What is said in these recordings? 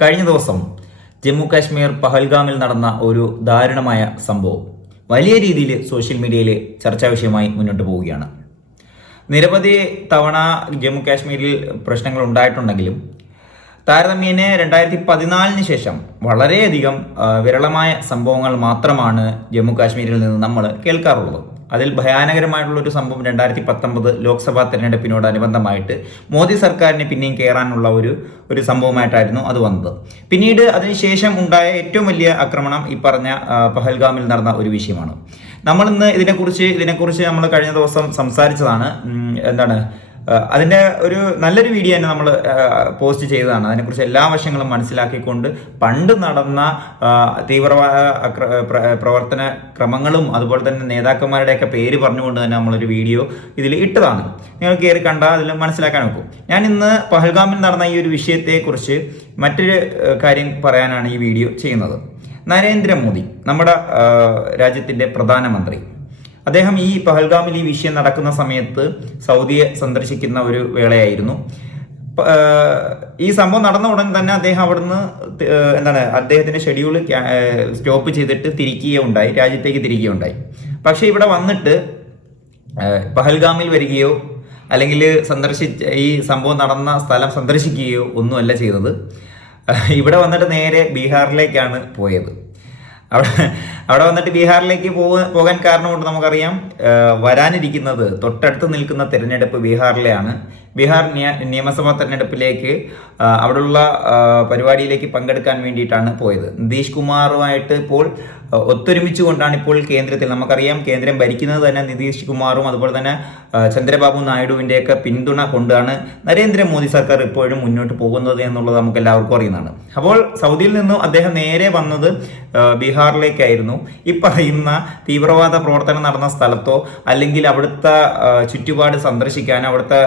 കഴിഞ്ഞ ദിവസം ജമ്മു കാശ്മീർ പഹൽഗാമിൽ നടന്ന ഒരു ദാരുണമായ സംഭവം. വലിയ രീതിയിൽ സോഷ്യൽ മീഡിയയിൽ ചർച്ചാ വിഷയമായി മുന്നോട്ട് പോവുകയാണ്. നിരവധി തവണ ജമ്മു കാശ്മീരിൽ പ്രശ്നങ്ങൾ ഉണ്ടായിട്ടുണ്ടെങ്കിലും താരതമ്യേന രണ്ടായിരത്തി പതിനാലിന് ശേഷം വളരെയധികം വിരളമായ സംഭവങ്ങൾ മാത്രമാണ് ജമ്മു കാശ്മീരിൽ നിന്ന് നമ്മൾ കേൾക്കാറുള്ളത്. അതിൽ ഭയാനകരമായിട്ടുള്ള ഒരു സംഭവം രണ്ടായിരത്തി പത്തൊമ്പത് ലോക്സഭാ തെരഞ്ഞെടുപ്പിനോടനുബന്ധമായിട്ട് മോദി സർക്കാരിന് പിന്നെയും കയറാനുള്ള ഒരു ഒരു സംഭവമായിട്ടായിരുന്നു അത് വന്നത്. പിന്നീട് അതിനുശേഷം ഉണ്ടായ ഏറ്റവും വലിയ ആക്രമണം ഈ പറഞ്ഞ പഹൽഗാമിൽ നടന്ന ഒരു വിഷയമാണ്. നമ്മളിന്ന് ഇതിനെക്കുറിച്ച് ഇതിനെക്കുറിച്ച് നമ്മൾ കഴിഞ്ഞ ദിവസം സംസാരിച്ചതാണ് എന്താണ് ആ, അതിന്റെ ഒരു നല്ലൊരു വീഡിയോ തന്നെ നമ്മൾ പോസ്റ്റ് ചെയ്തതാണ്. അതിനെക്കുറിച്ച് എല്ലാ വശങ്ങളും മനസ്സിലാക്കിക്കൊണ്ട് പണ്ട് നടന്ന തീവ്രവാദ പ്രവർത്തന ക്രമങ്ങളും അതുപോലെ തന്നെ നേതാക്കന്മാരുടെയൊക്കെ പേര് പറഞ്ഞുകൊണ്ട് തന്നെ നമ്മളൊരു വീഡിയോ ഇതിൽ ഇട്ടതാണ്. നിങ്ങൾ കയറി കണ്ടാൽ അതിൽ മനസ്സിലാക്കാൻ നോക്കും. ഞാൻ ഇന്ന് പഹൽഗാമിൽ നടന്ന ഈ ഒരു വിഷയത്തെക്കുറിച്ച് മറ്റൊരു കാര്യം പറയാനാണ് ഈ വീഡിയോ ചെയ്യുന്നത്. നരേന്ദ്രമോദി നമ്മുടെ രാജ്യത്തിന്റെ പ്രധാനമന്ത്രി. അദ്ദേഹം ഈ പഹൽഗാമിൽ ഈ വിഷയം നടക്കുന്ന സമയത്ത് സൗദിയെ സന്ദർശിക്കുന്ന ഒരു വേളയായിരുന്നു. ഈ സംഭവം നടന്ന ഉടൻ തന്നെ അദ്ദേഹം അവിടുന്ന് എന്താണ് അദ്ദേഹത്തിന്റെ ഷെഡ്യൂൾ സ്റ്റോപ്പ് ചെയ്തിട്ട് തിരിക്കുകയുണ്ടായി രാജ്യത്തേക്ക് തിരിക്കുകയുണ്ടായി. പക്ഷേ ഇവിടെ വന്നിട്ട് പഹൽഗാമിൽ വരികയോ അല്ലെങ്കിൽ സന്ദർശിച്ച ഈ സംഭവം നടന്ന സ്ഥലം സന്ദർശിക്കുകയോ ഒന്നുമല്ല ചെയ്തത്. ഇവിടെ വന്നിട്ട് നേരെ ബീഹാറിലേക്കാണ് പോയത്. അവിടെ അവിടെ വന്നിട്ട് ബീഹാറിലേക്ക് പോകാൻ കാരണം കൊണ്ട് നമുക്കറിയാം വരാനിരിക്കുന്നത് തൊട്ടടുത്ത് നിൽക്കുന്ന തിരഞ്ഞെടുപ്പ് ബീഹാറിലെയാണ്. ബീഹാർ നിയ നിയമസഭാ തെരഞ്ഞെടുപ്പിലേക്ക് അവിടെയുള്ള പരിപാടിയിലേക്ക് പങ്കെടുക്കാൻ വേണ്ടിയിട്ടാണ് പോയത്. നിതീഷ് കുമാറുമായിട്ട് ഇപ്പോൾ ഒത്തൊരുമിച്ചുകൊണ്ടാണ് ഇപ്പോൾ കേന്ദ്രത്തിൽ നമുക്കറിയാം കേന്ദ്രം ഭരിക്കുന്നത് തന്നെ നിതീഷ് കുമാറും അതുപോലെ തന്നെ ചന്ദ്രബാബു നായിഡുവിന്റെയൊക്കെ പിന്തുണ കൊണ്ടാണ് നരേന്ദ്രമോദി സർക്കാർ ഇപ്പോഴും മുന്നോട്ട് പോകുന്നത് എന്നുള്ളത് നമുക്ക് എല്ലാവർക്കും അറിയുന്നതാണ്. അപ്പോൾ സൗദിയിൽ നിന്നും അദ്ദേഹം നേരെ വന്നത് ആഹ് ബീഹാറിലേക്കായിരുന്നു ഈ പറയുന്ന തീവ്രവാദ പ്രവർത്തനം നടന്ന സ്ഥലത്തോ അല്ലെങ്കിൽ അവിടുത്തെ ചുറ്റുപാട് സന്ദർശിക്കാനോ അവിടുത്തെ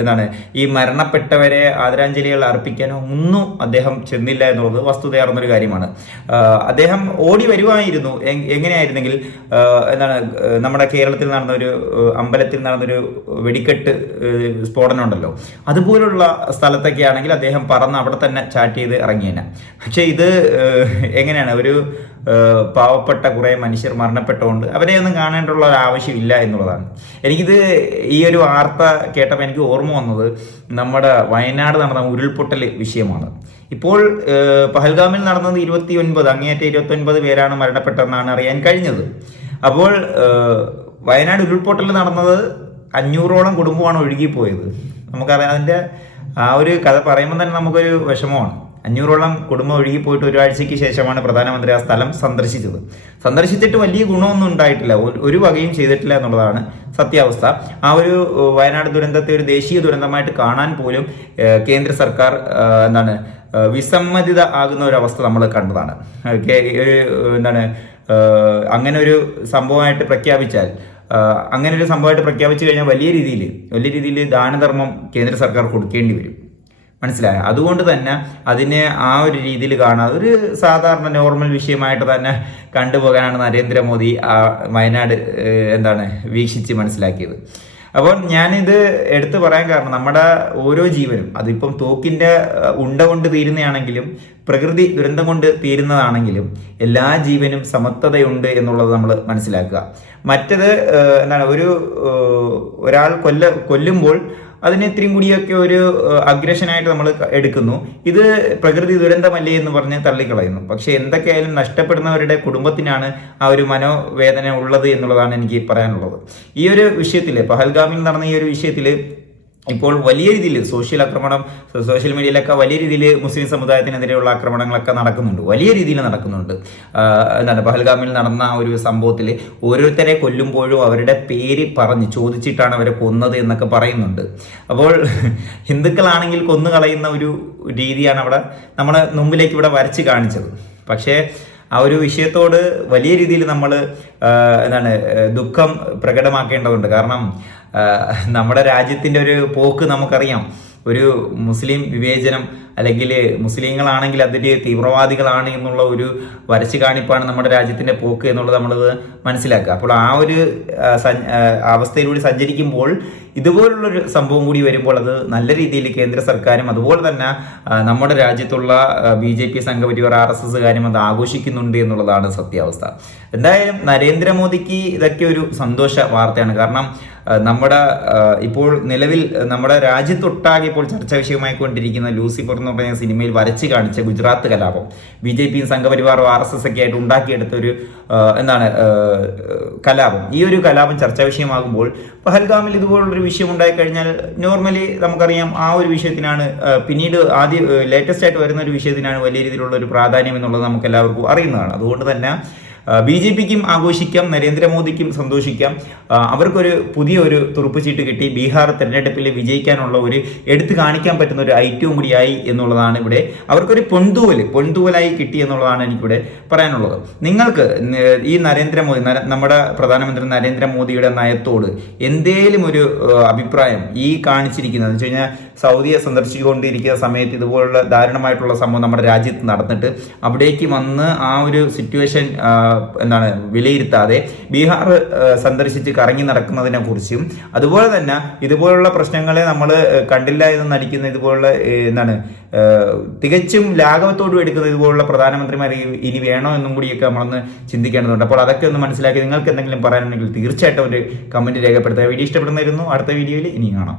എന്താണ് ഈ മരണപ്പെട്ടവരെ ആദരാഞ്ജലികൾ അർപ്പിക്കാനോ ഒന്നും അദ്ദേഹം ചെന്നില്ല എന്നുള്ളത് വസ്തുതയാർന്നൊരു കാര്യമാണ്. അദ്ദേഹം ഓടി വരുമായിരുന്നു എങ്ങനെയായിരുന്നെങ്കിൽ എന്താണ് നമ്മുടെ കേരളത്തിൽ നടന്ന ഒരു അമ്പലത്തിൽ നടന്നൊരു വെടിക്കെട്ട് സ്ഫോടനം ഉണ്ടല്ലോ. അതുപോലുള്ള സ്ഥലത്തൊക്കെ ആണെങ്കിൽ അദ്ദേഹം പറന്ന് അവിടെ തന്നെ ചാറ്റ് ചെയ്ത് ഇറങ്ങിയേനെ. പക്ഷേ ഇത് എങ്ങനെയാണ് ഒരു പാവപ്പെട്ട കുറേ മനുഷ്യർ മരണപ്പെട്ടുകൊണ്ട് അവരെ ഒന്നും കാണേണ്ടുള്ള ആവശ്യമില്ല എന്നുള്ളതാണ്. എനിക്കിത് ഈ ഒരു വാർത്ത കേട്ടപ്പോൾ എനിക്ക് ഓർമ്മ വന്നത് നമ്മുടെ വയനാട് നടന്ന ഉരുൾപൊട്ടൽ വിഷയമാണ്. ഇപ്പോൾ പഹൽഗാമിൽ നടന്നത് ഇരുപത്തി ഒൻപത് അങ്ങേയറ്റം ഇരുപത്തി ഒൻപത് പേരാണ് മരണപ്പെട്ടതെന്നാണ് അറിയാൻ കഴിഞ്ഞത്. അപ്പോൾ വയനാട് ഉരുൾപൊട്ടൽ നടന്നത് അഞ്ഞൂറോളം കുടുംബമാണ് ഒഴുകിപ്പോയത്. നമുക്കറിയാം അതിന്റെ ആ ഒരു കഥ പറയുമ്പോൾ തന്നെ നമുക്കൊരു വിഷമമാണ്. അഞ്ഞൂറോളം കുടുംബം ഒഴുകിപ്പോയിട്ട് ഒരാഴ്ചയ്ക്ക് ശേഷമാണ് പ്രധാനമന്ത്രി ആ സ്ഥലം സന്ദർശിച്ചത്. സന്ദർശിച്ചിട്ട് വലിയ ഗുണമൊന്നും ഉണ്ടായിട്ടില്ല. ഒരു- വകയും ചെയ്തിട്ടില്ല എന്നുള്ളതാണ് സത്യാവസ്ഥ. ആ ഒരു വയനാട് ദുരന്തത്തെ ഒരു ദേശീയ ദുരന്തമായിട്ട് കാണാൻ പോലും കേന്ദ്ര സർക്കാർ എന്താണ് വിസമ്മതിത ആകുന്ന ഒരു അവസ്ഥ നമ്മൾ കണ്ടതാണ്. ഒരു എന്താണ് അങ്ങനെ ഒരു സംഭവമായിട്ട് പ്രഖ്യാപിച്ചാൽ അങ്ങനെ ഒരു സംഭവമായിട്ട് പ്രഖ്യാപിച്ചു കഴിഞ്ഞാൽ വലിയ രീതിയിൽ വലിയ രീതിയിൽ ദാനധർമ്മം കേന്ദ്ര സർക്കാർ കൊടുക്കേണ്ടി വരും. മനസ്സിലായോ? അതുകൊണ്ട് തന്നെ അതിനെ ആ ഒരു രീതിയിൽ കാണാതെ ഒരു സാധാരണ നോർമൽ വിഷയമായിട്ട് തന്നെ കണ്ടുപോകാനാണ് നരേന്ദ്രമോദി ആ വയനാട് എന്താണ് വീക്ഷിച്ച് മനസ്സിലാക്കിയത്. അപ്പോൾ ഞാനിത് എടുത്തു പറയാൻ കാരണം നമ്മുടെ ഓരോ ജീവനും അതിപ്പം തോക്കിന്റെ ഉണ്ട കൊണ്ട് തീരുന്നതാണെങ്കിലും പ്രകൃതി ദുരന്തം കൊണ്ട് തീരുന്നതാണെങ്കിലും എല്ലാ ജീവനും സമത്വതയുണ്ട് എന്നുള്ളത് നമ്മൾ മനസ്സിലാക്കുക. മറ്റത് എന്താണ് ഒരു ഒരാൾ കൊല്ല കൊല്ലുമ്പോൾ അതിനെ ഇത്രയും കൂടിയൊക്കെ ഒരു അഗ്രഷനായിട്ട് നമ്മൾ എടുക്കുന്നു. ഇത് പ്രകൃതി ദുരന്തമല്ലേ എന്ന് പറഞ്ഞ് തള്ളിക്കളയുന്നു. പക്ഷെ എന്തൊക്കെയായാലും നഷ്ടപ്പെടുന്നവരുടെ കുടുംബത്തിനാണ് ആ ഒരു മനോവേദന ഉള്ളത് എന്നുള്ളതാണ് എനിക്ക് പറയാനുള്ളത്. ഈ ഒരു വിഷയത്തിൽ പഹൽഗാമിൽ നടന്ന ഈ ഒരു വിഷയത്തിൽ ഇപ്പോൾ വലിയ രീതിയിൽ സോഷ്യൽ ആക്രമണം സോഷ്യൽ മീഡിയയിലൊക്കെ വലിയ രീതിയിൽ മുസ്ലിം സമുദായത്തിനെതിരെയുള്ള ആക്രമണങ്ങളൊക്കെ നടക്കുന്നുണ്ട്. വലിയ രീതിയിൽ നടക്കുന്നുണ്ട്. എന്താണ് പഹൽഗാമിൽ നടന്ന ഒരു സംഭവത്തിൽ ഓരോരുത്തരെ കൊല്ലുമ്പോഴും അവരുടെ പേര് പറഞ്ഞ് ചോദിച്ചിട്ടാണ് അവരെ കൊന്നത് എന്നൊക്കെ പറയുന്നുണ്ട്. അപ്പോൾ ഹിന്ദുക്കളാണെങ്കിൽ കൊന്നു കളയുന്ന ഒരു രീതിയാണ് അവിടെ നമ്മുടെ മുമ്പിലേക്ക് ഇവിടെ വരച്ച് കാണിച്ചത്. പക്ഷേ ആ ഒരു വിഷയത്തോട് വലിയ രീതിയിൽ നമ്മൾ എന്താണ് ദുഃഖം പ്രകടമാക്കേണ്ടതുണ്ട്. കാരണം നമ്മുടെ രാജ്യത്തിന്റെ ഒരു പോക്ക് നമുക്കറിയാം. ഒരു മുസ്ലിം വിവേചനം അല്ലെങ്കിൽ മുസ്ലിങ്ങളാണെങ്കിൽ അതിൽ തീവ്രവാദികളാണ് എന്നുള്ള ഒരു വരച്ചു കാണിപ്പാണ് നമ്മുടെ രാജ്യത്തിന്റെ പോക്ക് എന്നുള്ളത് നമ്മളത് മനസ്സിലാക്കുക. അപ്പോൾ ആ ഒരു അവസ്ഥയിലൂടെ സഞ്ചരിക്കുമ്പോൾ ഇതുപോലുള്ളൊരു സംഭവം കൂടി വരുമ്പോൾ അത് നല്ല രീതിയിൽ കേന്ദ്ര സർക്കാരും അതുപോലെ തന്നെ നമ്മുടെ രാജ്യത്തുള്ള B J P Sangh Parivar R S എസ്സുകാരും അത് ആഘോഷിക്കുന്നുണ്ട് എന്നുള്ളതാണ് സത്യാവസ്ഥ. എന്തായാലും നരേന്ദ്രമോദിക്ക് ഇതൊക്കെ ഒരു സന്തോഷ വാർത്തയാണ്. കാരണം നമ്മുടെ ഇപ്പോൾ നിലവിൽ നമ്മുടെ രാജ്യത്തൊട്ടാകെ ഇപ്പോൾ ചർച്ചാ വിഷയമായിക്കൊണ്ടിരിക്കുന്ന ലൂസിഫർ എന്ന് പറയുന്ന സിനിമയിൽ വരച്ച് കാണിച്ച ഗുജറാത്ത് കലാപം. ബി ജെ പിയും സംഘപരിവാറും ആർ എസ് എസ് ഒക്കെ ആയിട്ട് ഉണ്ടാക്കിയെടുത്ത ഒരു എന്താണ് കലാപം. ഈ ഒരു കലാപം ചർച്ചാ വിഷയമാകുമ്പോൾ പഹൽഗാമിൽ ഇതുപോലുള്ളൊരു വിഷയം ഉണ്ടായി കഴിഞ്ഞാൽ നോർമലി നമുക്കറിയാം ആ ഒരു വിഷയത്തിനാണ് പിന്നീട് ആദ്യം ലേറ്റസ്റ്റ് ആയിട്ട് വരുന്ന ഒരു വിഷയത്തിനാണ് വലിയ രീതിയിലുള്ള ഒരു പ്രാധാന്യം എന്നുള്ളത് നമുക്ക് എല്ലാവർക്കും അറിയുന്നതാണ്. അതുകൊണ്ട് തന്നെ ബി ജെ പിക്കും ആഘോഷിക്കാം നരേന്ദ്രമോദിക്കും സന്തോഷിക്കാം. അവർക്കൊരു പുതിയ ഒരു തുറുപ്പ് ചീട്ട് കിട്ടി. ബീഹാർ തെരഞ്ഞെടുപ്പിൽ വിജയിക്കാനുള്ള ഒരു എടുത്തു കാണിക്കാൻ പറ്റുന്ന ഒരു ഐറ്റവും കൂടിയായി എന്നുള്ളതാണ് ഇവിടെ. അവർക്കൊരു പൊൻതൂവൽ പൊൻതൂവലായി കിട്ടി എന്നുള്ളതാണ് എനിക്കിവിടെ പറയാനുള്ളത്. നിങ്ങൾക്ക് ഈ നരേന്ദ്രമോദി നര- നമ്മുടെ പ്രധാനമന്ത്രി നരേന്ദ്രമോദിയുടെ നയത്തോട് എന്തേലും ഒരു അഭിപ്രായം ഈ കാണിച്ചിരിക്കുന്നത്? വെച്ച് കഴിഞ്ഞാൽ സൗദിയെ സന്ദർശിച്ചുകൊണ്ടിരിക്കുന്ന സമയത്ത് ഇതുപോലുള്ള ദാരുണമായിട്ടുള്ള സംഭവം നമ്മുടെ രാജ്യത്ത് നടന്നിട്ട് അവിടേക്ക് വന്ന് ആ ഒരു സിറ്റുവേഷൻ എന്താണ് വിലയിരുത്താതെ ബീഹാർ സന്ദർശിച്ച് കറങ്ങി നടക്കുന്നതിനെ കുറിച്ചും അതുപോലെ തന്നെ ഇതുപോലുള്ള പ്രശ്നങ്ങളെ നമ്മൾ കണ്ടില്ല എന്ന് നടിക്കുന്ന ഇതുപോലുള്ള എന്താണ് തികച്ചും ലാഘവത്തോടും എടുക്കുന്ന ഇതുപോലുള്ള പ്രധാനമന്ത്രിമാർ ഇനി വേണോ എന്നും കൂടിയൊക്കെ നമ്മളൊന്ന് ചിന്തിക്കേണ്ടതുണ്ട്. അപ്പോൾ അതൊക്കെ ഒന്ന് മനസ്സിലാക്കി നിങ്ങൾക്ക് എന്തെങ്കിലും പറയാനുണ്ടെങ്കിൽ തീർച്ചയായിട്ടും ഒരു കമന്റ് രേഖപ്പെടുത്തുക. വീഡിയോ ഇഷ്ടപ്പെടുന്നതായിരുന്നു അടുത്ത വീഡിയോയിൽ ഇനി കാണാം.